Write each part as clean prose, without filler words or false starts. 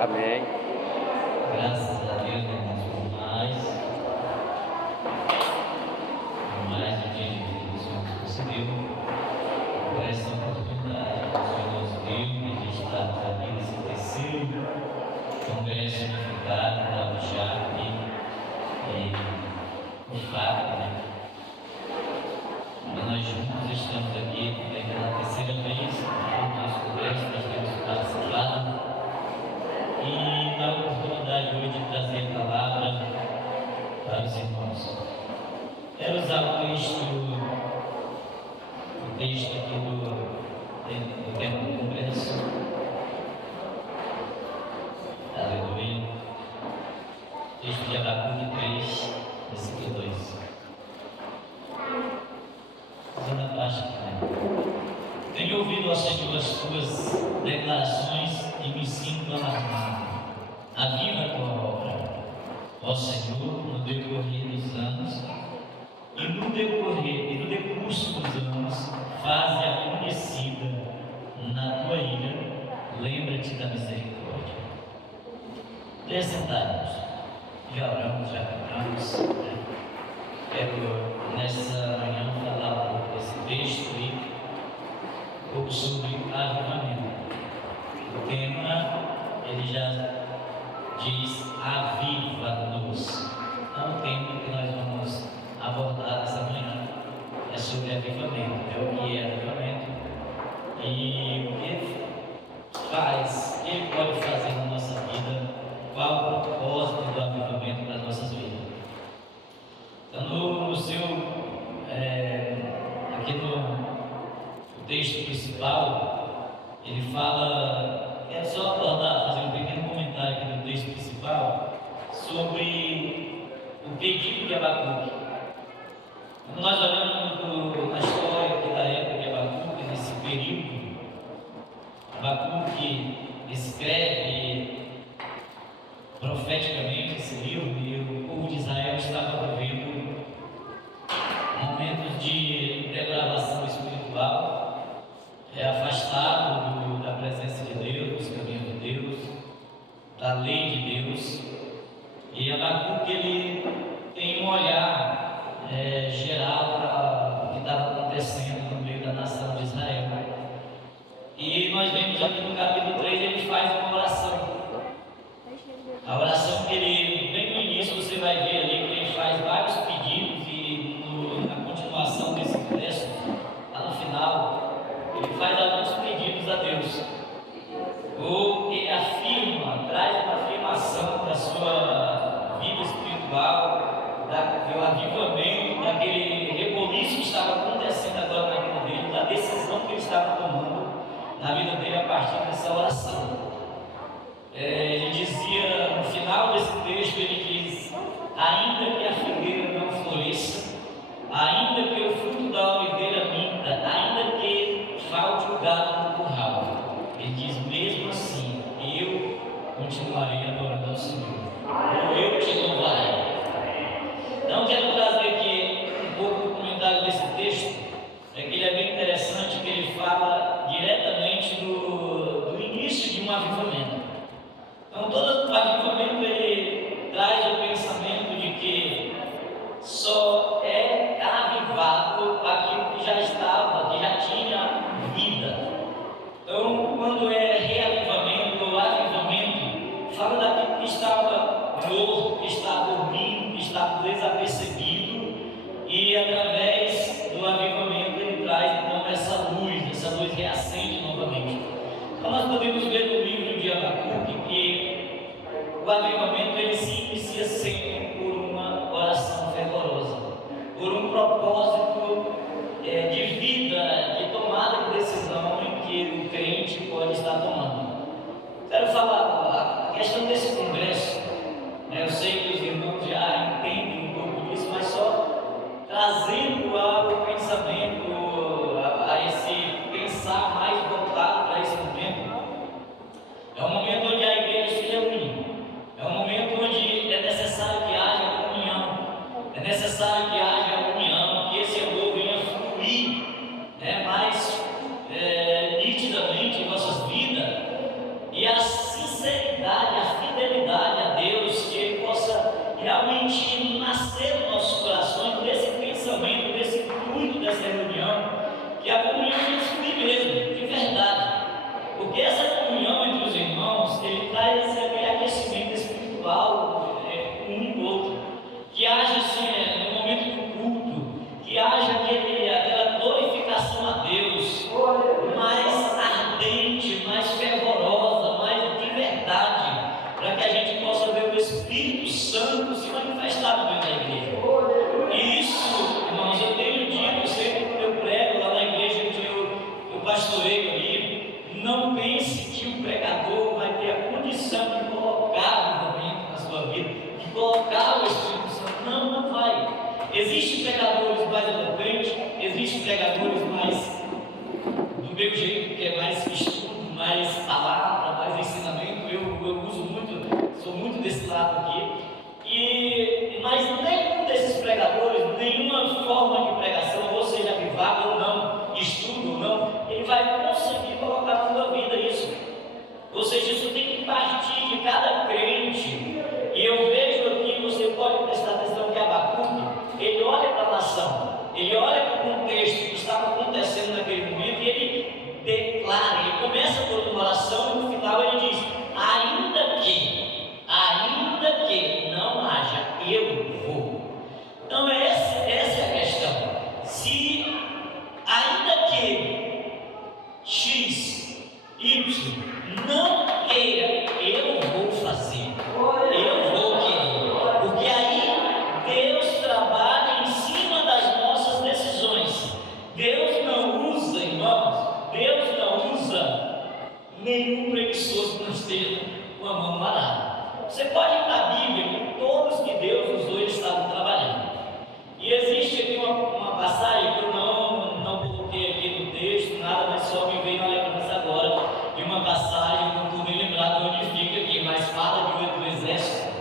Amém. Graças a Deus, irmãos, por mais um dia de vida que o Senhor nos concedeu, por essa oportunidade que o Senhor nos deu de estarmos aqui nesse terceiro congresso unificado da UJAP e FAP, né? E nós juntos estamos aqui pela terceira vez, todos os congressos nós temos participado. E na oportunidade hoje de trazer a palavra para os irmãos. Quero usar o texto aqui do tempo do congresso. Aleluia. Texto de Abacuque 3, versículo 2. Segunda parte aqui. Tenho ouvido, ó Senhor, as tuas declarações e me sinto alarmado. Aviva a tua obra, ó Senhor, no decorrer dos anos, e no decurso dos anos, faze-a conhecida na tua ira, lembra-te da misericórdia. Sentai-nos, já oramos, já cantamos, né? Quero nessa manhã falar um pouco desse texto aí, um pouco sobre avivamento. O tema, ele já diz aviva-nos. Então, o tema que nós vamos abordar essa manhã é sobre avivamento, o que é avivamento e o que faz, o que ele pode fazer na nossa vida, qual o propósito do avivamento das nossas vidas. Então, aqui no texto principal, ele fala, quero só abordar, fazer um pequeno comentário aqui do texto principal sobre o pedido de Abacuque. Quando nós olhamos na história aqui da época de Abacuque, nesse período, Abacuque escreve profeticamente esse livro e o povo de Israel estava vivendo momentos de degradação espiritual, afastado da presença de Deus, dos caminhos de Deus, da lei de Deus. E Abacuque ele tem um olhar geral para o que estava acontecendo no meio da nação de Israel. E nós vemos aqui no capítulo 3, ele faz uma oração. A oração que ele, bem no início, você vai ver ali que ele faz vários pedidos e na continuação desse texto, lá no final, ele faz alguns pedidos a Deus. Ou ele afirma, traz uma afirmação da sua vida espiritual, do avivamento, daquele reboliço que estava acontecendo agora na vida dele, da decisão que ele estava tomando na vida dele a partir dessa oração. Ele dizia, no final desse texto, ele diz: ainda que a figueira não floresça, ainda que o fruto da oliveira minta, ainda que falte o gado no curral, ele diz, mesmo assim, eu continuarei adorando ao Senhor, eu te louvarei. Então, quero trazer aqui um pouco do comentário desse texto, que ele é bem interessante, que ele fala diretamente do início de um avivamento. Então, todo avivamento ele traz o pensamento de que só é avivado aquilo que já estava, que já tinha vida. Então, quando é reavivamento ou avivamento, fala daquilo que estava morto, que está dormindo, que está desapercebido, e através do avivamento ele traz então essa luz reacende novamente. Então, nós podemos ver no livro de Abacuque que o avivamento ele se inicia sempre por uma oração fervorosa, por um propósito de vida, de tomada de decisão em que o crente pode estar tomando. Quero falar a questão desse congresso, eu sei que os irmãos já entendem um pouco disso, mas só trazendo ao pensamento, a esse pensar mais voltado para esse momento. É um momento onde a igreja se reúne, é um momento onde é necessário que haja comunhão, é necessário que haja união, que esse amor venha fluir mais nitidamente em nossas vidas, pense que o pregador vai ter a condição de colocar o avivamento na sua vida, de colocar o Espírito Santo. Não, não vai. Existem pregadores mais eloquentes, existem pregadores mais do meu jeito, que é mais estudo, mais palavra, mais ensinamento. Eu uso muito, sou muito desse lado aqui. Mas nenhum desses pregadores, nenhuma forma de pregação, ou seja, avivado ou não, estudo ou não, ele vai conseguir colocar na sua vida isso. Ou seja, isso tem que partir de cada crente. E eu vejo aqui, você pode prestar atenção que Abacuque, ele olha para a nação, ele olha para o contexto que estava acontecendo naquele momento e ele declara, ele começa por uma oração e no final ele diz: ainda que não haja, eu vou. Então essa é a questão. Se ainda que X, Y não queira, eu vou fazer, eu vou querer, porque aí Deus trabalha em cima das nossas decisões. Deus não usa, irmãos, Deus não usa nenhum preguiçoso que não esteja com a mão parada. Você pode ir na Bíblia, que todos que Deus usou, eles estavam trabalhando. E existe aqui uma passagem que eu não coloquei aqui no texto, nada, mas só me veio na lembrança agora de uma passagem, não estou me lembrado onde fica aqui, mas fala do exército.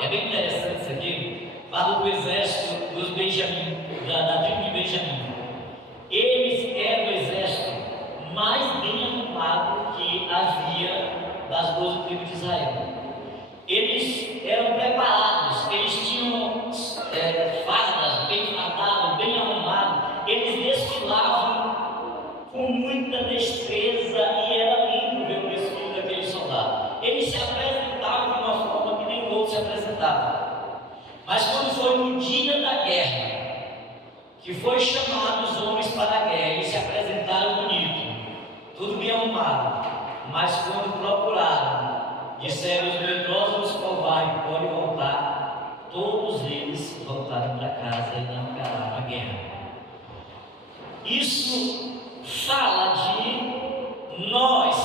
É bem interessante isso aqui. Fala do exército dos Benjamim, da tribo de Benjamim. Eles eram o exército mais bem arrumado que havia das 12 tribos de Israel. Eles eram preparados, eles tinham fardas bem fardadas, bem arrumadas, eles desfilavam com muita destreza e era lindo ver o desfile daqueles soldados. Eles se apresentavam de uma forma que nem o outro se apresentava. Mas quando foi no dia da guerra, que foi chamado os homens para a guerra, eles se apresentaram bonito, tudo bem arrumado, mas quando procuraram, disseram: os medrosos, os covardes podem voltar. Todos eles voltaram para casa e não encararam a guerra. Isso fala de nós,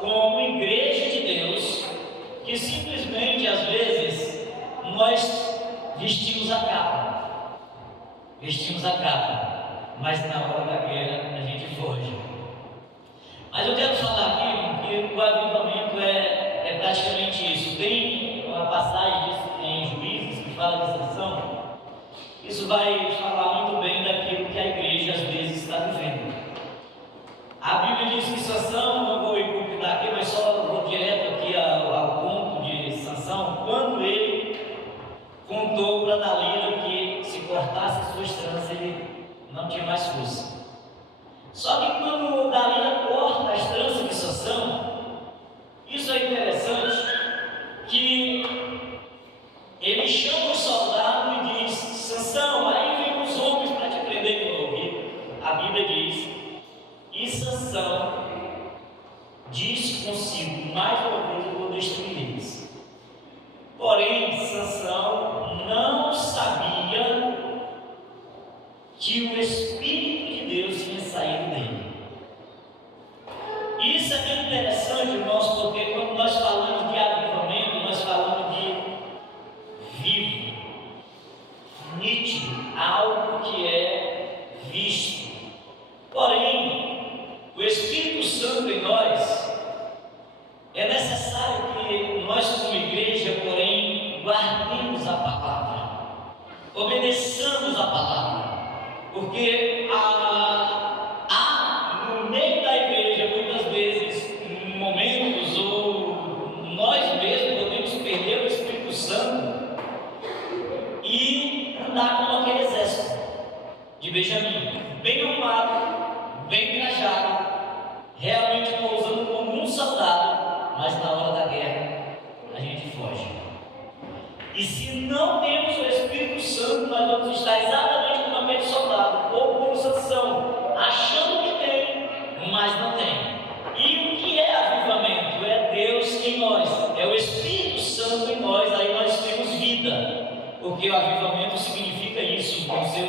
como igreja de Deus, que simplesmente às vezes nós vestimos a capa, mas na hora da guerra a gente foge. Mas eu quero falar aqui que o avivamento é praticamente isso. Tem uma passagem em Juízes que fala de Sansão. Isso vai falar muito bem daquilo que a igreja às vezes está vivendo. A Bíblia diz que Sansão, não vou complicar aqui, mas só vou direto aqui ao ponto de Sansão, quando ele contou para Dalila que se cortasse as suas tranças ele não tinha mais força. Só que quando Dalila corta as tranças de Sansão, isso é interessante, que ele chama o soldado e diz: Sansão, aí vem os homens para te prender pelo ouvido. A Bíblia diz: e Sansão disse consigo: mais uma vez eu vou destruir eles. Porém, Sansão não sabia que o Espírito de Deus tinha saído dele. Isso é bem interessante, irmãos, porque quando nós falamos de avivamento, nós falamos de vivo, nítido, algo que é visto. Porém, o Espírito Santo em nós, é necessário que nós como igreja, porém, guardemos a palavra, obedeçamos a palavra, porque no meio da igreja, muitas vezes, momentos, ou nós mesmos podemos perder o Espírito Santo e andar como aquele exército de Benjamim, bem arrumado, bem trajado, realmente pousando como um soldado, mas na hora da guerra a gente foge. E se não temos o Espírito Santo, nós vamos estar exatamente como aquele soldado, ou como Sansão, achando que tem, mas não tem. E o que é avivamento? É Deus em nós, é o Espírito Santo em nós, aí nós temos vida, porque o avivamento significa isso, no seu,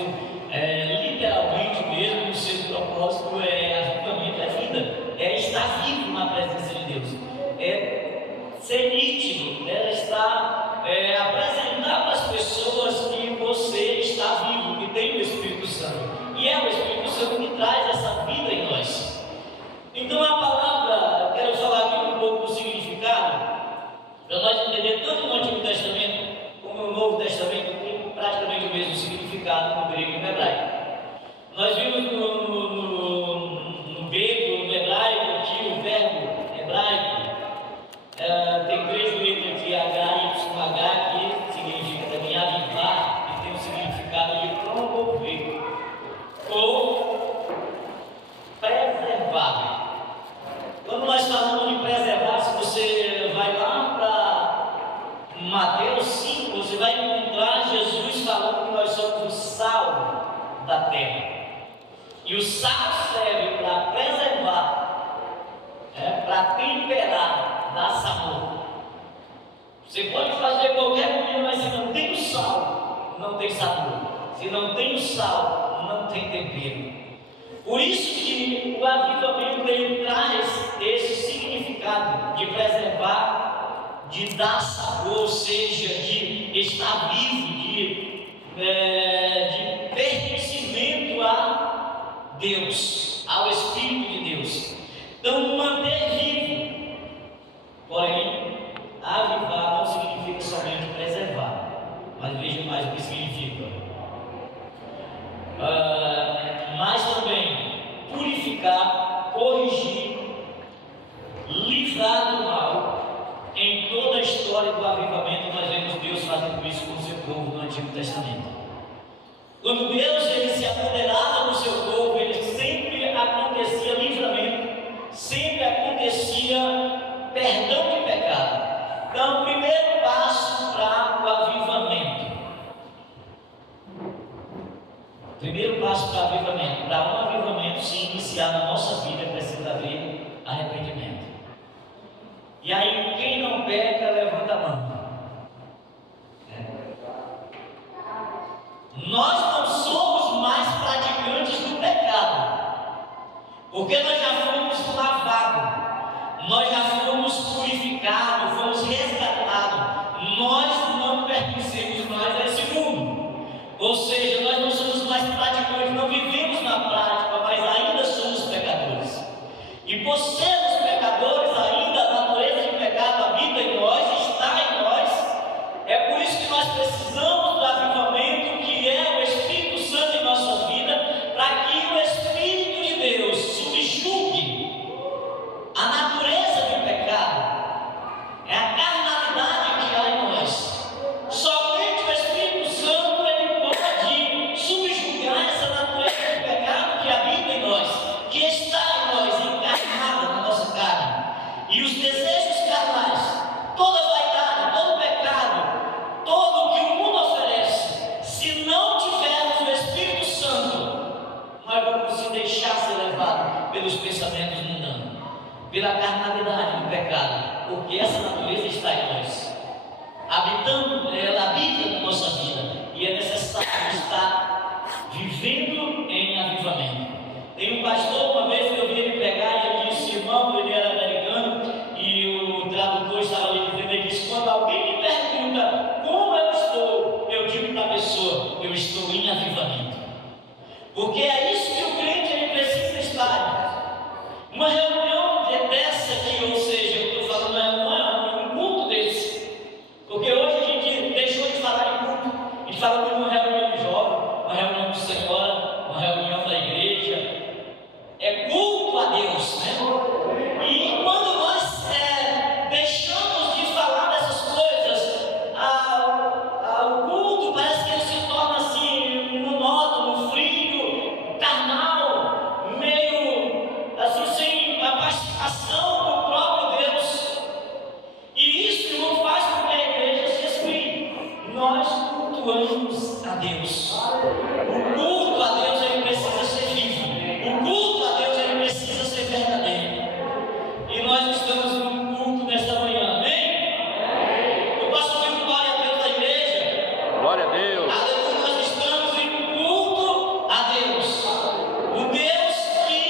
literalmente mesmo, no seu propósito, avivamento é vida, é estar vivo na vai encontrar Jesus falando que nós somos o sal da terra. E o sal serve para preservar, para temperar, dar sabor. Você pode fazer qualquer comida, mas se não tem o sal, não tem sabor. Se não tem o sal, não tem tempero. Por isso que o avivamento ele traz esse significado de preservar, de dar sabor, ou seja, de estar vivo, de pertencimento a Deus, ao Espírito de Deus. Então, manter vivo. Porém, avivar não significa somente preservar, mas veja mais o que significa. Mas também purificar, corrigir, livrar do mal. Em toda a história do avivamento, nós vemos Deus fazendo isso com o seu povo no Antigo Testamento. Quando Deus ele se apoderava do seu povo, ele sempre acontecia livramento, sempre acontecia perdão de pecado. Então, o primeiro passo para o avivamento. Primeiro passo para o avivamento. Para um avivamento se iniciar na nossa vida, precisa haver arrependimento. E aí, quem não peca, levanta a mão. Nós não somos mais praticantes do pecado, porque nós já fomos lavados, nós já fomos purificados, fomos resgatados. Nós não pertencemos mais a esse mundo. Ou seja, nós não somos mais praticantes, não vivemos na prática, mas ainda somos pecadores. E por sermos pecadores, ainda a natureza de pecado habita em nós, está em nós. É por isso que nós precisamos do avivamento, que é o Espírito Santo em nossa vida, para que o Espírito de Deus subjugue a natureza do pecado. É a carnalidade que há em nós. Somente o Espírito Santo ele pode subjugar essa natureza do pecado que habita em nós, que está em nós, encarnada na nossa carne. E os desejos carnais, toda vaidade, todo pecado, todo o que o mundo oferece, se não tivermos o Espírito Santo, nós vamos se deixar ser levados pelos pensamentos mundanos, pela carnalidade do pecado, porque essa natureza está em nós, habitando, ela habita na nossa vida, e é necessário estar vivendo em avivamento. Tem um pastor, uma vez que eu vi ele pregar, e ele disse, irmão, ele era americano, e o tradutor estava ali dizendo, ele disse, quando alguém me pergunta como eu estou, eu digo para a pessoa, eu estou em avivamento. Porque é isso que o crente ele precisa estar. Uma reunião dessa aqui, ou seja, eu estou falando um culto desse. Porque hoje a gente deixou de falar em culto, a gente fala de uma reunião de jovem, uma reunião de senhora, uma reunião da igreja. É culto a Deus, né? E quando nós deixamos de falar dessas coisas, o culto parece que ele se torna assim, monótono, frio, carnal, meio assim, sem a participação do próprio Deus. E isso não faz com que a igreja se esfrie. Nós cultuamos a Deus. O culto a Deus ele precisa ser vivo. O culto a Deus ele precisa ser verdadeiro. E nós estamos num culto nesta manhã, amém? Eu posso ouvir glória a Deus da igreja? Glória a Deus. Aleluia, nós estamos em um culto a Deus. O Deus que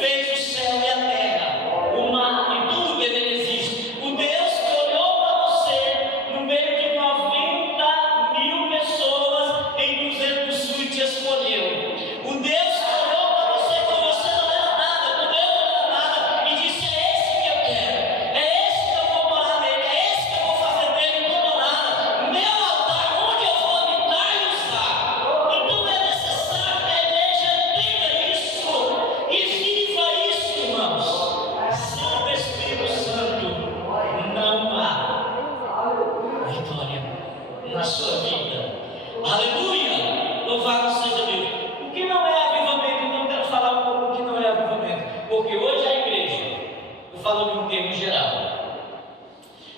fez o céu e a terra, o mar e tudo que nele existe. O Deus que olhou para você no meio de 90.000 pessoas em Cruzeiro do Sul e te escolheu. O Deus que olhou para você quando você não era nada, quando eu não era nada, e disse: é esse que eu quero, é esse que eu vou morar nele, é esse que eu vou fazer dele uma morada, meu altar, onde eu vou habitar e usar. Então é necessário que a igreja entenda isso e viva isso, irmãos. Sem o Espírito Santo não há vitória na sua vida. Aleluia! Louvado seja Deus. O que não é avivamento? Então eu quero falar um pouco do que não é avivamento. Porque hoje a igreja, eu falo de um termo geral,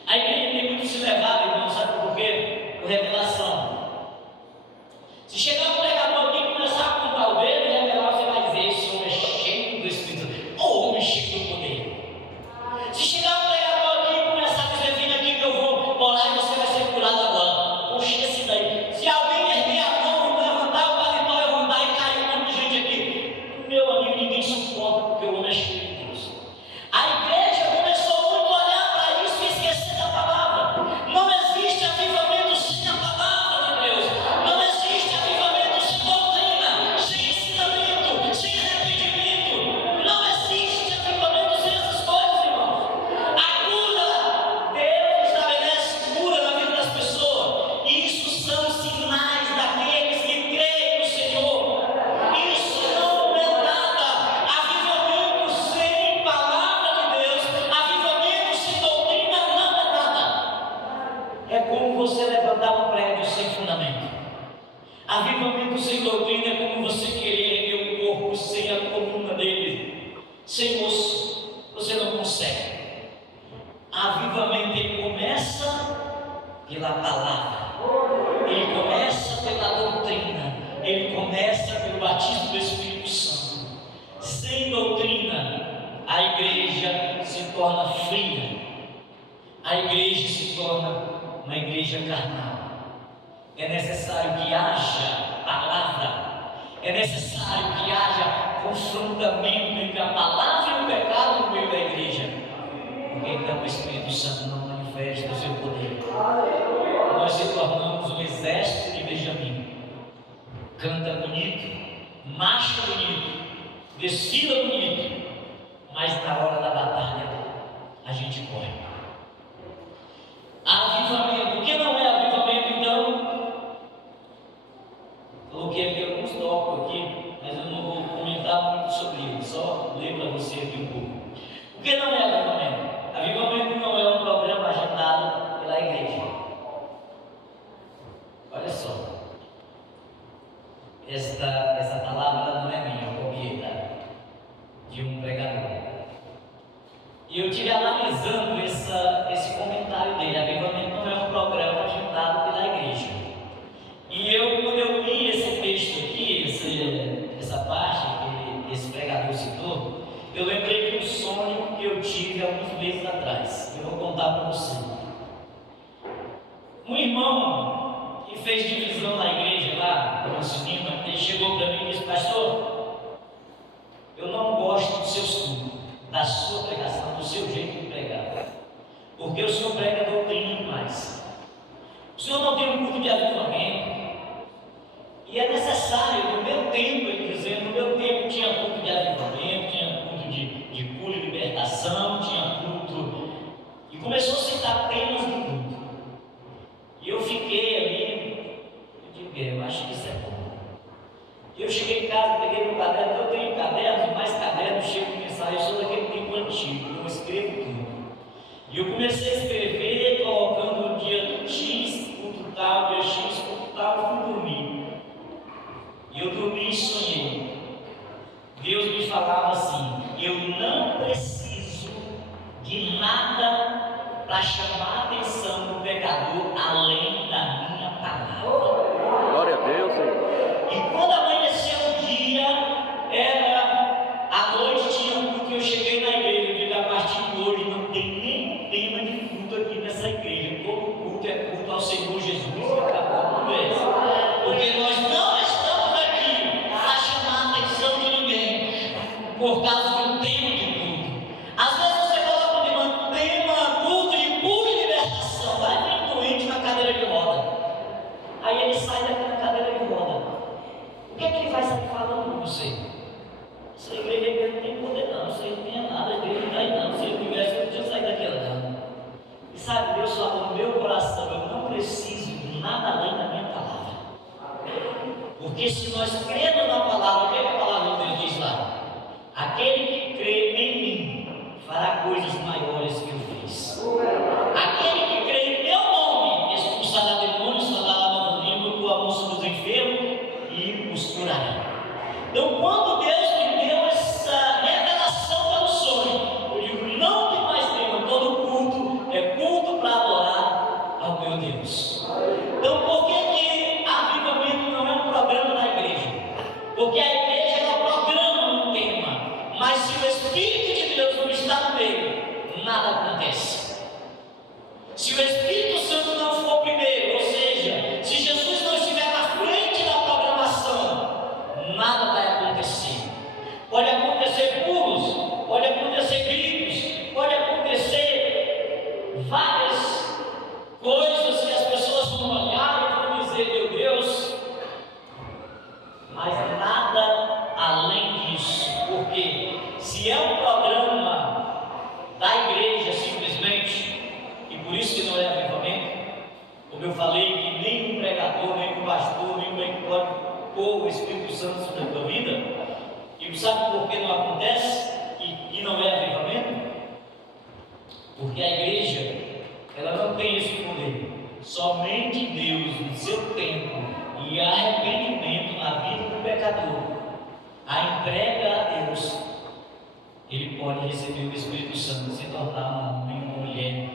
a igreja tem muito se levado, irmão, sabe por quê? Por revelação. Avivamento ele começa pela palavra, ele começa pela doutrina, ele começa pelo batismo do Espírito Santo. Sem doutrina, a igreja se torna fria, a igreja se torna uma igreja carnal. É necessário que haja palavra, é necessário que haja confrontamento entre a palavra e o pecado no meio da igreja, porque então o Espírito Santo não manifesta o seu poder. Nós se tornamos um exército de Benjamim, canta bonito, marcha bonito, desfila bonito, mas na hora da batalha a gente corre. Avivamento, o que não é avivamento então? Coloquei aqui alguns tópicos aqui, mas eu não vou comentar muito sobre ele, só ler para você aqui um pouco. O que não é avivamento? Avivamento não é um programa agendado pela igreja. Olha só, essa palavra não é minha, eu copiei de um pregador. E eu estive analisando esse comentário dele. Avivamento não é um programa agendado pela igreja. E quando eu li esse texto aqui, essa parte que esse pregador citou, eu lembrei de um sonho que eu tive alguns meses atrás. Eu vou contar para você. Um irmão que fez divisão na igreja lá, no nosso Lima, ele chegou para mim e disse: pastor, eu não gosto do seu estudo, da sua pregação, do seu jeito de pregar, porque o senhor prega doutrina demais. O senhor não tem um culto de avivamento, e é necessário. No meu tempo, ele dizendo, no meu tempo tinha culto de avivamento, tinha culto de cura e libertação, tinha culto, e começou a citar temas do culto, e eu fiquei ali, eu acho que isso é bom. Eu cheguei em casa, peguei meu caderno, eu tenho cadernos, mais cadernos, chego de mensagem, eu sou daquele tempo antigo, eu escrevo tudo. E eu comecei a escrever, colocando o dia X, culto tal, dia X, culto tal, eu fui dormir. E eu dormi e sonhei. Deus me falava assim: eu não preciso de nada para chamar a atenção do pecador além da minha palavra. Glória a Deus, Senhor. E quando amanheceu o dia, a noite tinha um culto, e eu cheguei na igreja. Eu digo: a partir de hoje não tem nenhum tema de culto aqui nessa igreja. Todo culto é culto ao Senhor Jesus. Acabou a conversa. Porque nós não estamos aqui para chamar a atenção de ninguém por causa de um tema de culto. Às vezes você coloca um tema culto de cura e libertação. Vai vir doente na cadeira de roda. Aí ele sai daquela cadeira de roda. O que é que ele vai sair falando com você? Essa igreja não tem poder não, isso aí não tinha nada, a igreja não está não. Se ele tivesse, eu não tinha saído daquela não. E sabe, Deus falou no meu coração: eu não preciso de nada além da minha palavra. Porque se nós cremos na palavra, o que é que a palavra de Deus diz lá? Aquele que crê em mim fará coisas maiores que eu fiz. Aquele que crê em meu nome expulsará demônios, falará nova língua, pôr a mão sobre os enfermos e os curará. Então, quando Deus me deu essa revelação pelo sonho, eu digo: não tem mais tema, todo culto é culto para adorar ao meu Deus. Então, por que avivamento não é um programa da igreja? Porque a igreja ela programa um tema, mas se o Espírito de Deus não está no meio, nada acontece. Se o Espírito Santo não for primeiro, ou seja, se Jesus não estiver na frente da programação, nada vai acontecer. Pode acontecer pulos, pode acontecer gritos, pode acontecer várias coisas que as pessoas vão olhar e vão dizer: meu Deus, mas nada além disso. Porque se é um programa da igreja simplesmente, e por isso que não é avivamento, como eu falei, que nenhum pregador, nenhum pastor, nenhum que pode pôr o Espírito Santo sobre a tua vida. E sabe por que não acontece e não é avivamento? Porque a igreja ela não tem esse poder. Somente Deus, no seu tempo e arrependimento na vida do pecador, a entrega a Deus, ele pode receber o Espírito Santo, se tornar um homem, uma mulher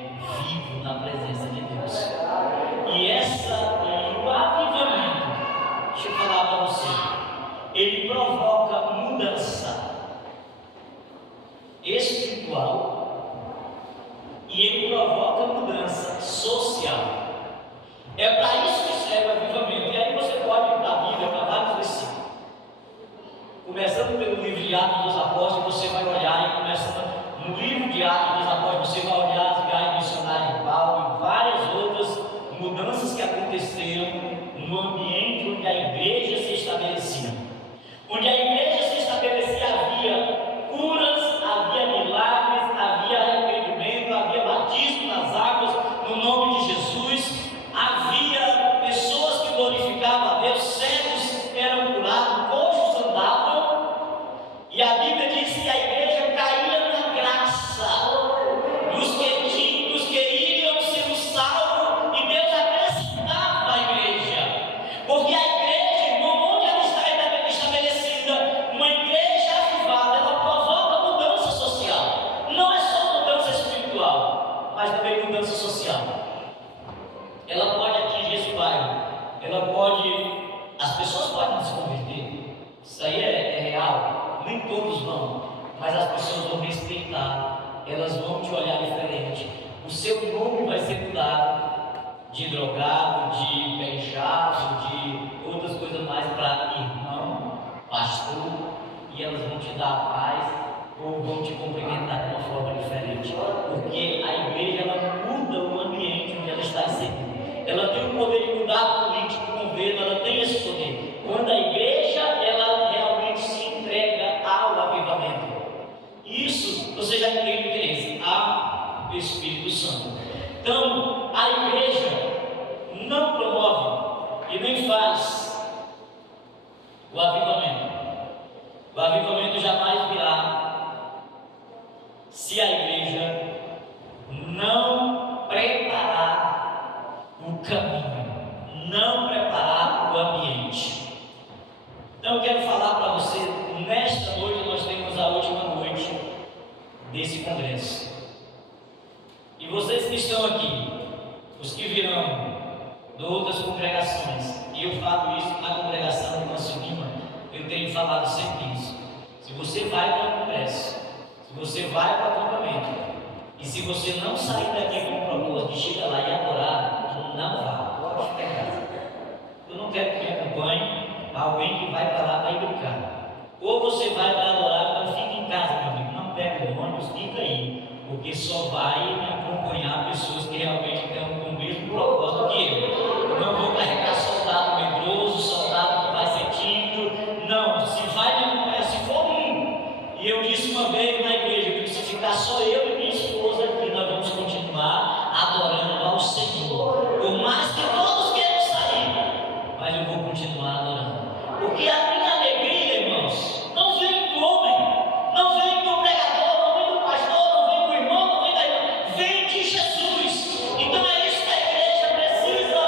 de Atos dos Apóstolos, você vai olhar e começa no livro de Atos dos Apóstolos, você vai olhar as viagens missionárias de Paulo e várias outras mudanças que aconteceram no ambiente onde a igreja se estabelecia. Onde a igreja se estabelecia havia curas, havia milagres, havia arrependimento, havia batismo nas águas no nome de Jesus, havia pessoas que glorificavam a Deus, cegos eram curados, coxos andavam, e a Bíblia diz que a igreja caía na graça dos que iriam sendo salvos, e Deus acrescentava à igreja, porque a igreja, irmão, onde ela está estabelecida, uma igreja avivada, ela provoca mudança social. Não é só mudança espiritual, mas também mudança social. Ela pode atingir esse bairro, as pessoas podem se converter, isso aí é real, nem todos vão, mas as pessoas vão respeitar, elas vão te olhar diferente, o seu nome vai ser mudado de drogado, de pé inchado, de outras coisas mais para irmão, pastor, e elas vão te dar a paz ou vão te cumprimentar de uma forma diferente, porque a igreja ela muda o ambiente onde ela está inserida. Ela tem o poder de mudar a política, o governo, ela tem esse poder. Quando a igreja, ela realmente se entrega ao avivamento. Isso, você já entende o que é isso? O Espírito Santo. Então, a igreja não promove e nem faz o avivamento. O avivamento jamais virá se a igreja não preparar o caminho, não preparar o ambiente. Então eu quero falar para você, nesta noite nós temos a última noite desse congresso. E vocês que estão aqui, os que virão de outras congregações, e eu falo isso na congregação de Manso Lima, eu tenho falado sempre isso. Se você vai para o congresso, se você vai para o acampamento, e se você não sair daqui com o propósito de chegar lá e adorar, não vá, pode ficar em casa. Eu não quero que me acompanhe alguém que vai para lá para ir brincar. Ou você vai para adorar, então fica em casa, meu amigo. Não pega o ônibus, fica aí. Porque só vai me acompanhar pessoas que realmente têm o mesmo propósito que eu. Eu não vou carregar soldado medroso, soldado que vai ser tímido. Não, se vai me acompanhar, se for um. E eu disse uma vez na igreja que se ficar só eu e minha esposa aqui, nós vamos continuar adorando ao Senhor. Por mais que todos queiram sair, mas eu vou continuar adorando. Porque a minha alegria, irmãos, não vem do homem, não vem do pregador, não vem do pastor, não vem do irmão, não vem da irmã, vem de Jesus. Então é isso que a igreja precisa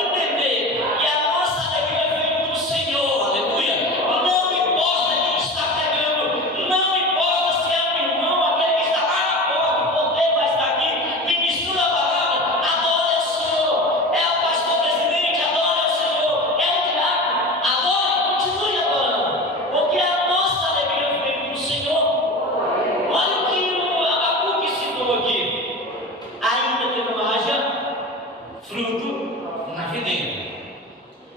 entender, que a nossa alegria vem do Senhor, aleluia. Não importa quem está pregando, não importa se é um irmão, aquele que está lá na porta, o porteiro vai estar aqui, ministrando a palavra, adore ao Senhor. É o pastor presidente, adore ao Senhor. É o diácono, adore, continue adorando, porque a nossa alegria vem do Senhor. Olha o que o Abacuque citou aqui: ainda que não haja fruto na videira.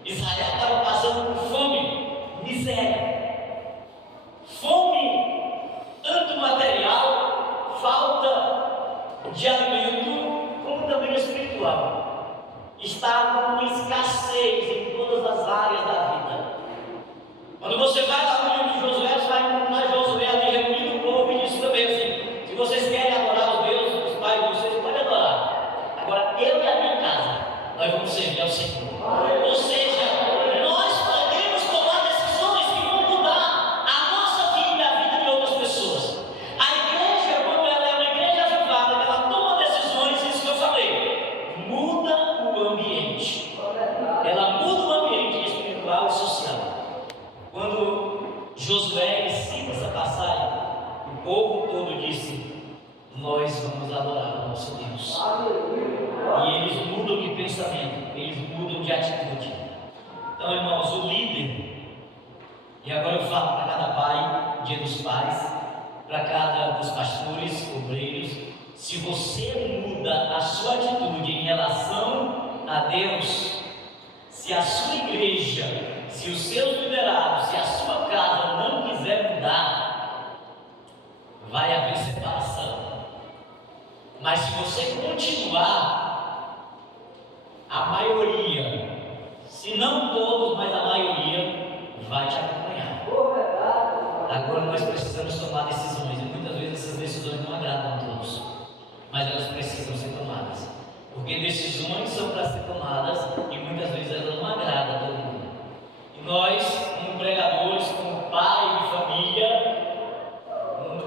Israel estava passando por fome, miséria, fome, tanto material, falta de alimento, como também espiritual. Estava com escassez em todas as áreas da vida. Quando você vai lá no livro de Josué, você vai encontrar Josué ali reunindo o povo e disse também assim: se vocês querem adorar os deuses dos pais de vocês, podem adorar. Agora eu e a minha casa, nós vamos servir ao Senhor. Ou seja, nós podemos tomar decisões que vão mudar a nossa vida e a vida de outras pessoas. A igreja, quando ela é uma igreja avivada, ela toma decisões, isso que eu falei, muda o ambiente. Ela muda o ambiente espiritual e social. Quando Josué cita essa passagem, o povo todo disse: nós vamos adorar o nosso Deus. E eles mudam de pensamento, eles mudam de atitude. Então, irmãos, o líder, e agora eu falo para cada pai, dia dos pais, para cada dos pastores, obreiros, se você muda a sua atitude em relação a Deus, se a sua igreja se os seus liderados, se a sua casa não quiser mudar, vai haver separação. Mas se você continuar, a maioria, se não todos, mas a maioria, vai te acompanhar. Agora nós precisamos tomar decisões, e muitas vezes essas decisões não agradam a todos, mas elas precisam ser tomadas, porque decisões são para ser tomadas e muitas vezes elas não agradam a todo mundo. E nós, como pregadores, como pai de família,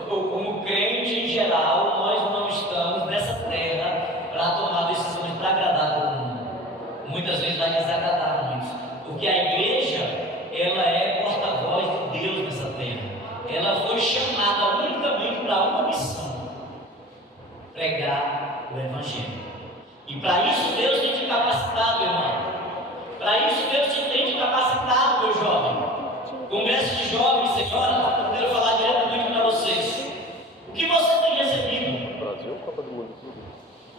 como crente em geral, nós não estamos nessa terra para tomar decisões para agradar a todo mundo. Muitas vezes vai desagradar muitos, porque a igreja, ela é porta-voz de Deus nessa terra. Ela foi chamada unicamente para uma missão: pregar o Evangelho. E para isso Deus tem te capacitado, irmão. Para isso Deus te tem te capacitado, meu jovem. Congresso de jovens, senhora, eu quero falar diretamente para vocês. O que você tem recebido? Brasil, Copa do Mundo.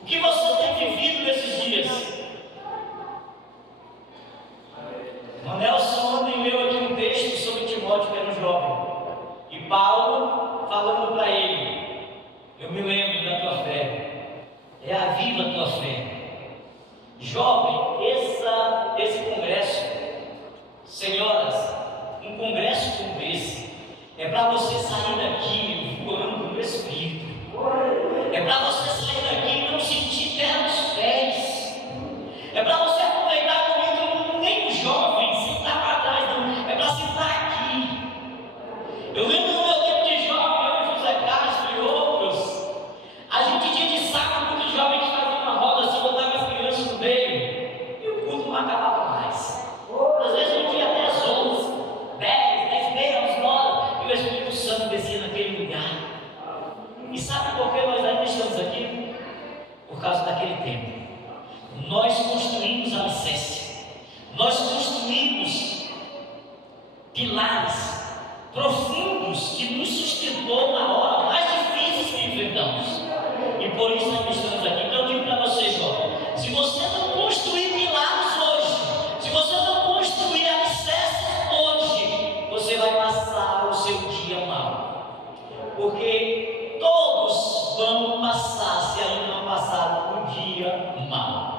O que você tem vivido nesses dias? Manelson ontem leu aqui um texto sobre Timóteo, que era um jovem. E Paulo falando para ele: eu me lembro da tua fé, reaviva a tua fé. Jovem, esse congresso, senhoras, um congresso como esse, é para você sair daqui voando no Espírito. É para você sair daqui e não sentir terra nos pés. É para você aproveitar o momento, nem o jovem sentar para trás, não. É para sentar aqui. Eu lembro do meu tempo de jovem, eu, José Castro e outros. A gente tinha de sábado muito jovem que fazia uma roda assim, botava as crianças no meio. E o culto não acabava mais. Às vezes eu tinha até as 11, 10 meia, 11 horas. E o Espírito Santo descia naquele lugar. E sabe por que nós ainda estamos aqui? Por causa daquele tempo. Nós construímos alicerce. Nós construímos pilares profundos que nos sustentou na hora mais difícil que enfrentamos. E por isso nós estamos aqui. Então eu digo para você, jovem, se você não construir pilares hoje, se você não construir alicerces hoje, você vai passar o seu dia mal. Porque todos vão passar, se ainda não passaram, um dia mal.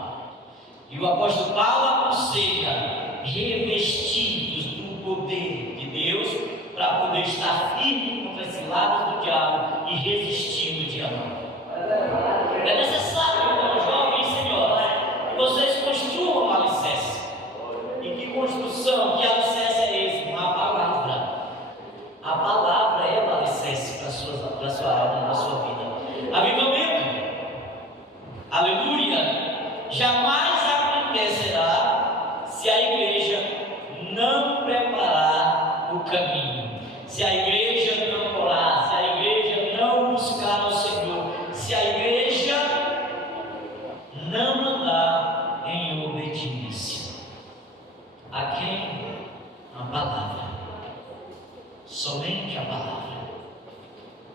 E o apóstolo Paulo aconselha: revestidos do poder de Deus, para poder estar firme contra as ciladas do diabo e resistir no dia mal. É necessário, então, jovens e senhoras, que vocês construam um alicerce. E que construção, que alicerce é esse? Uma palavra. A palavra é o alicerce para a sua alma, para a sua vida. Avivamento, aleluia, jamais acontecerá se a igreja não preparar o caminho, se a igreja não orar, se a igreja não buscar o Senhor, se a igreja não andar em obediência. A quem? A palavra. Somente a palavra.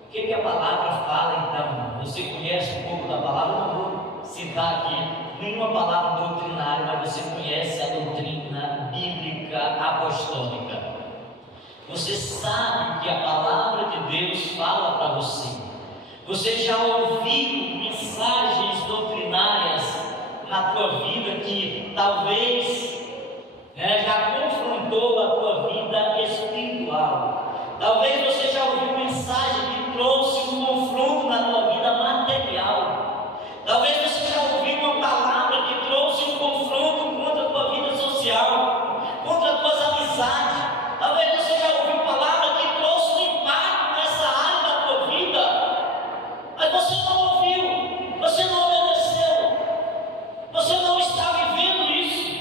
O que a palavra fala então? Você conhece um pouco da palavra? Eu não vou citar aqui nenhuma palavra doutrinária, mas você conhece a doutrina bíblica apostólica. Você sabe que a palavra de Deus fala para você. Você já ouviu mensagens doutrinárias na tua vida que talvez já confrontou a tua vida espiritual. Talvez você já ouviu mensagem que trouxe um confronto na tua vida material. Talvez você já ouviu uma palavra que trouxe um confronto contra a tua vida social, contra as tuas amizades. Talvez você já ouviu palavra que trouxe um impacto nessa área da tua vida, mas você não ouviu, você não obedeceu, você não está vivendo isso.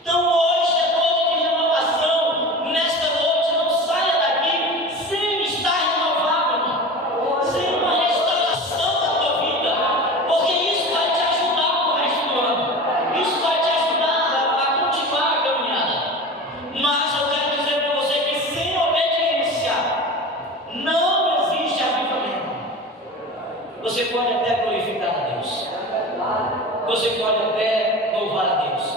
Então hoje é noite de renovação. Nesta noite não saia daqui sem estar renovado, irmão, sem uma restauração da tua vida, porque isso vai te ajudar no resto do ano, isso vai te ajudar a continuar a caminhada. Mas eu quero dizer para você que sem obediência não existe avivamento. Você pode até glorificar a Deus, você pode até louvar a Deus.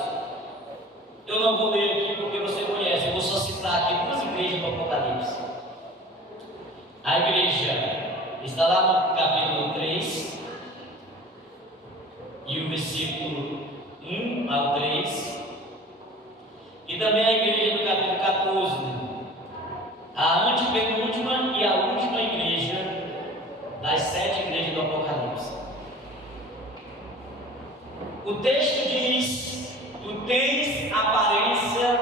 Eu não vou ler aqui porque você conhece. Está lá no capítulo 3, e o versículo 1 ao 3, e também a igreja do capítulo 14, a antepenúltima e a última igreja das 7 igrejas do Apocalipse. O texto diz: tu tens aparência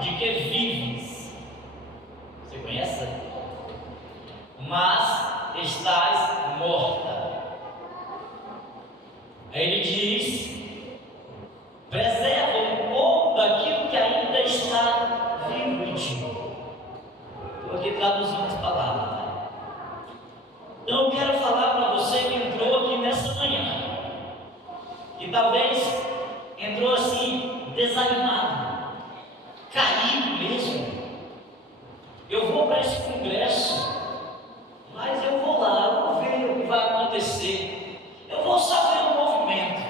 de que vives. Você conhece? Mas estás morta. Aí ele diz: preserva um pouco daquilo que ainda está vivo em ti. Estou aqui traduzindo as palavras. Então eu quero falar para você que entrou aqui nessa manhã, e talvez entrou assim, desanimado, caído mesmo. Eu vou para esse congresso, mas eu vou lá, eu vou ver o que vai acontecer, eu vou só ver o movimento.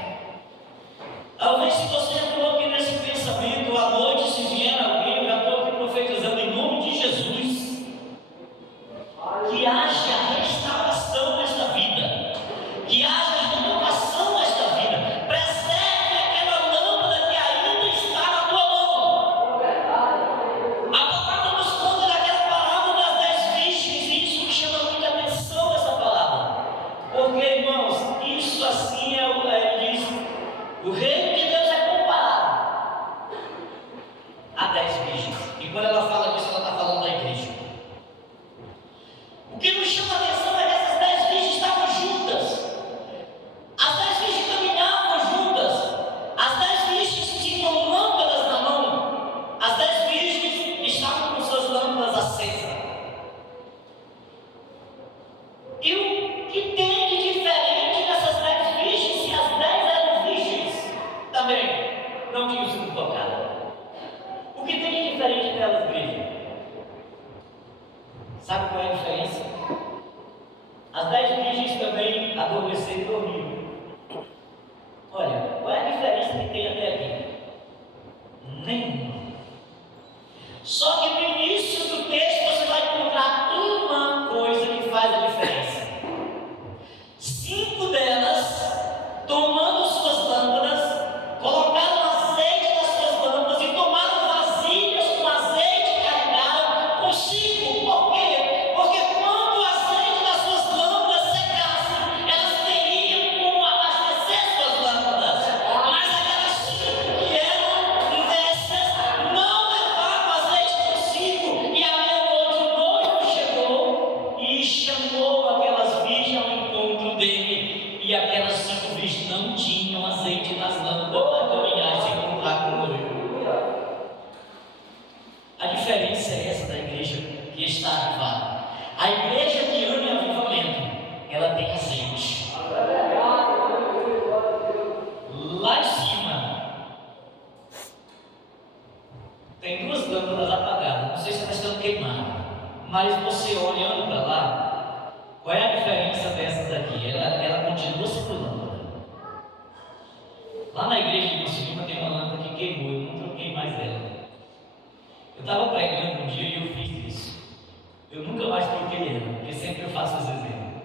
Talvez se você entrou aqui nesse pensamento, à noite, se vier alguém, eu já estou aqui profetizando em nome de Jesus, que haja restauração nesta vida, que haja renovação nesta vida. Preserve aquela lâmpada que ainda está na tua mão. A palavra nos conta daquela palavra das 10 virgens, e isso me chama muita atenção, essa palavra, porque, irmãos, isso assim ele diz: o reino de Deus é comparado a 10 virgens. E quando ela fala disso, ela está falando da igreja. O que nos chama a atenção é que essas 10 virgens estavam juntas. As 10 virgens caminhavam juntas. As 10 virgens tinham lâmpadas na mão. As 10 virgens estavam com suas lâmpadas acesas. E o que tem de diferente nessas 10 virgens, se as 10 eram virgens também não tinham sido tocadas? O que tem de diferente delas, igreja? Sabe qual é a diferença? As 10 virgens também adormeceram e dormiram. Olha, qual é a diferença que tem até aqui? Nenhuma. Só que no início do texto você vai encontrar uma coisa que faz a diferença. 5 delas, tomando suas lâmpadas, colocaram azeite nas suas lâmpadas e tomaram vasilhas com azeite e carregaram consigo. Por quê? Porque quando o azeite das suas lâmpadas secasse, elas teriam como abastecer suas lâmpadas. Mas aquelas 5 que eram dessas não levaram azeite consigo. E à meia-noite o noivo chegou e chamou aquelas virgens ao encontro dele. E aquelas 5 virgens não tinham azeite nas lâmpadas para caminhar e se encontrar com o noivo. A diferença é essa da igreja que está avivada. A igreja que ama em avivamento, ela tem azeite. Lá em cima tem 2 lâmpadas apagadas. Não sei se elas estão queimadas, mas você olhando para lá, qual é a diferença dessas aqui? Ela continua sendo lâmpada. Lá na igreja de Mocilima tem uma lâmpada que queimou, eu não troquei mais ela. Eu estava pregando um dia e eu fiz isso. Eu nunca mais troquei ela, porque sempre eu faço esse exemplo.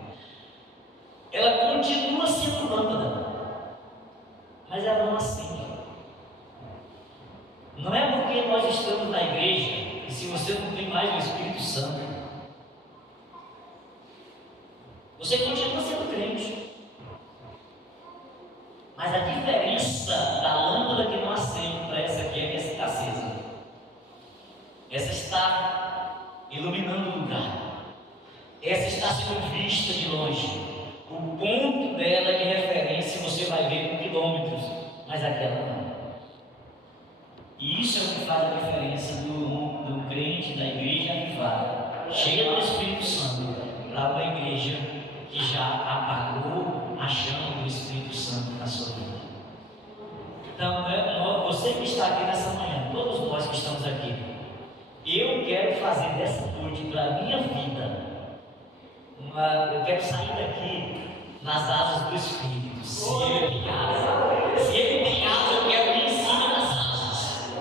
Ela continua sendo lâmpada, mas ela não acende. Não é porque nós estamos na igreja e se você não tem mais o Espírito Santo, você continua sendo crente. Mas a diferença da lâmpada que não acende para essa aqui é que essa está acesa. Essa está iluminando o lugar. Essa está sendo vista de longe. O ponto dela de referência você vai ver com quilômetros, mas aquela não. E isso é o que faz a diferença do crente, da igreja avivada, cheia do Espírito Santo, para uma igreja que já apagou a chama do Espírito Santo na sua vida. Então, você que está aqui nessa manhã, todos nós que estamos aqui, eu quero fazer dessa noite para a minha vida, eu quero sair daqui nas asas do Espírito. Se ele tem asa, eu quero que ele ensine nas asas.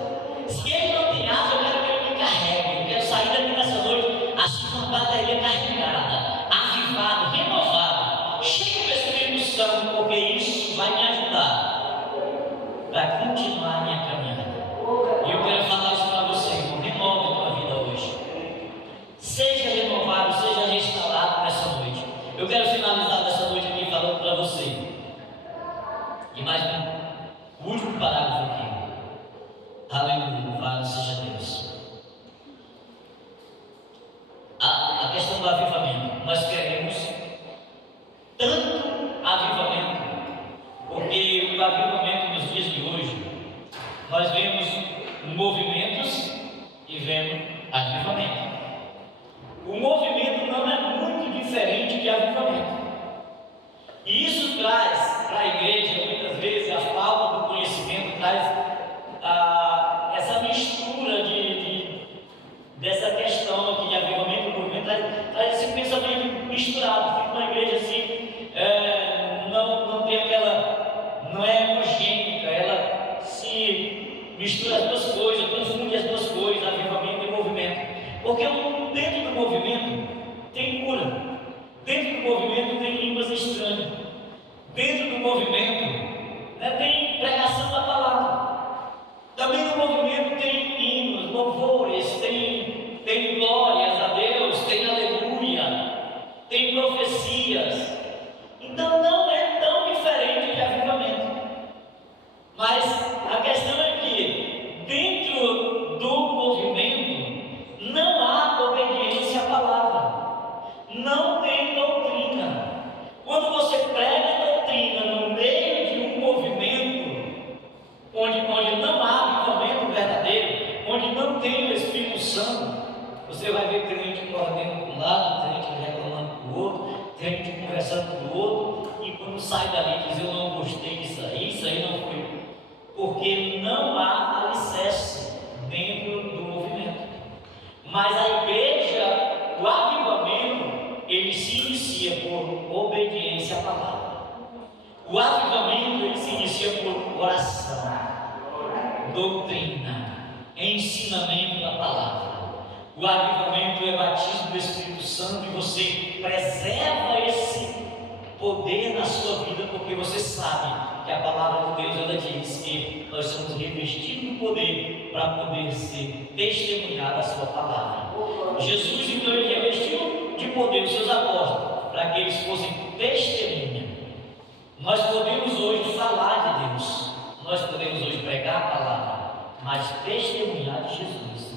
Se ele não tem asa, eu quero que ele me carregue. Eu quero sair daqui nessa noite assim com a bateria carregada, avivada, Santo, porque isso vai me ajudar para continuar a minha caminhada. E eu quero falar isso para você, irmão. Renova a tua vida hoje. Seja renovado, seja restaurado nessa noite. Eu quero finalizar nessa noite aqui falando para você. E mais um último parágrafo aqui. Aleluia, louvado seja Deus. A questão do avivamento. Nós queremos tanto avivamento, porque o avivamento nos dias de hoje, nós vemos movimentos e vemos avivamento. O movimento não é muito diferente de avivamento. E isso traz para a igreja, muitas vezes, a falta do conhecimento, traz essa mistura dessa questão aqui de avivamento e movimento, traz esse pensamento misturado. Fica uma igreja assim, não tem aquela, não é homogênea, ela se mistura as duas coisas, confunde as duas coisas, avivamento e movimento. Porque dentro do movimento tem cura, dentro do movimento tem línguas estranhas, dentro do movimento tem pregação da palavra. Também no movimento tem hinos, louvores, tem glórias a Deus, tem aleluia, tem profecias. Então não é tão diferente de avivamento. Mas a questão é que dentro do movimento não há obediência à palavra, não tem doutrina. Quando você prega doutrina no meio de um movimento onde não há avivamento verdadeiro, onde não tem o Espírito Santo, você vai ver crente correndo para um lado, crente reclamando para o outro, crente conversando com o outro, e quando sai dali diz: eu não gostei disso aí não foi, porque não há alicerce dentro do movimento. Mas a igreja, o avivamento, ele se inicia por obediência à palavra. O avivamento, ele se inicia por oração, doutrina, ensinamento da palavra. O avivamento é batismo do Espírito Santo, e você preserva esse poder na sua vida, porque você sabe que a palavra de Deus, ela diz que nós somos revestidos do poder para poder ser testemunhar a sua palavra. Jesus, então, ele revestiu de poder os seus apóstolos para que eles fossem testemunha. Nós podemos hoje falar de Deus, nós podemos hoje pregar a palavra, mas testemunhar de Jesus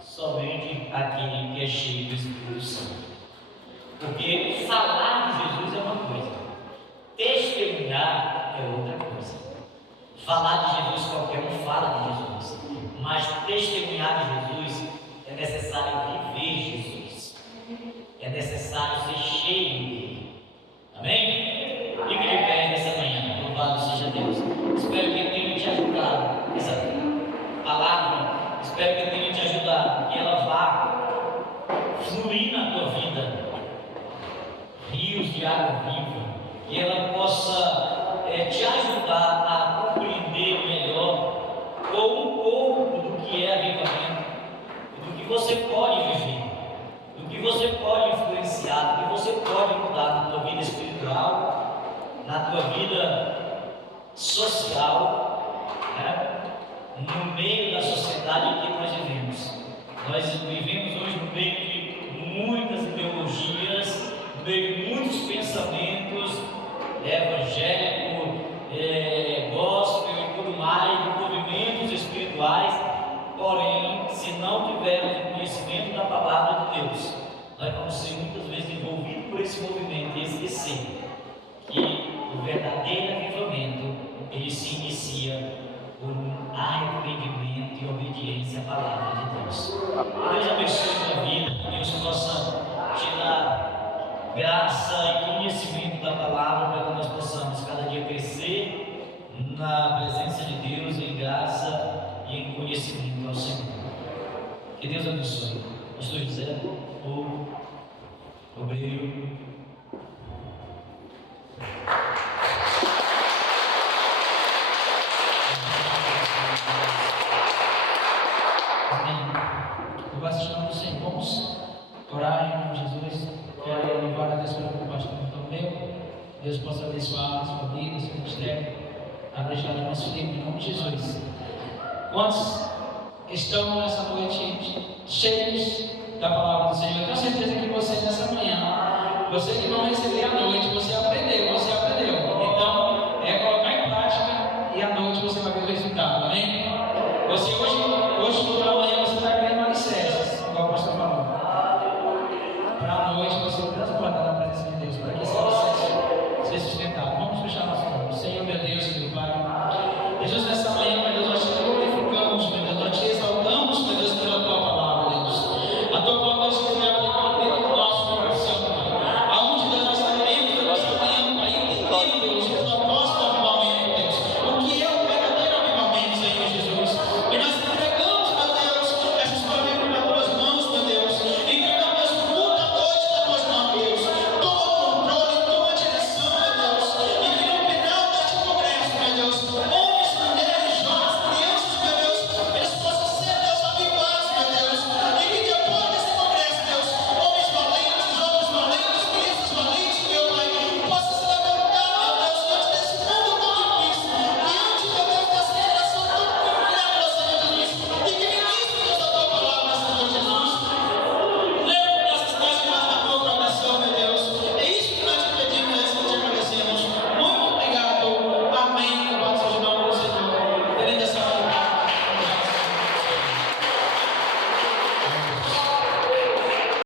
somente aquele que é cheio do Espírito Santo. Porque falar de Jesus é uma coisa, testemunhar é outra coisa. Falar de Jesus, qualquer um fala de Jesus, mas testemunhar de Jesus é necessário viver Jesus, é necessário ser cheio dele. Amém? Fique de pé nessa manhã, louvado seja Deus. Espero que eu tenha te ajudado essa palavra, espero que eu tenha te ajudado, que ela vá fluir na tua vida, rios de água viva, que ela possa te ajudar a compreender melhor ou um pouco do que é avivamento, do que você pode viver, do que você pode influenciar, do que você pode mudar na tua vida espiritual, na tua vida social, no meio da sociedade em que nós vivemos. Nós vivemos hoje no meio de muitas ideologias, no meio de muitos pensamentos evangélicos, gospel e tudo mais, de movimentos espirituais. Porém, se não tivermos o conhecimento da palavra de Deus, nós vamos ser muitas vezes envolvidos por esse movimento e esquecer que o verdadeiro avivamento, ele se inicia por um arrependimento e obediência à palavra de Deus. Deus abençoe a tua vida, que Deus possa te dar graça e conhecimento da palavra, para que nós possamos cada dia crescer na presença de Deus, em graça e em conhecimento ao Senhor. Que Deus abençoe. Pastor José, o obreiro. Eu vou assistir os irmãos orar em nome de Jesus. Quero louvar a Deus pelo pastor também. Deus possa possa abençoar a sua vida, seu ministério. Abra já o nosso livro, em nome de Jesus. Quantos estão nessa noite cheios da palavra do Senhor? Eu tenho certeza que você nessa manhã, você que não recebeu a noite, você aprendeu, você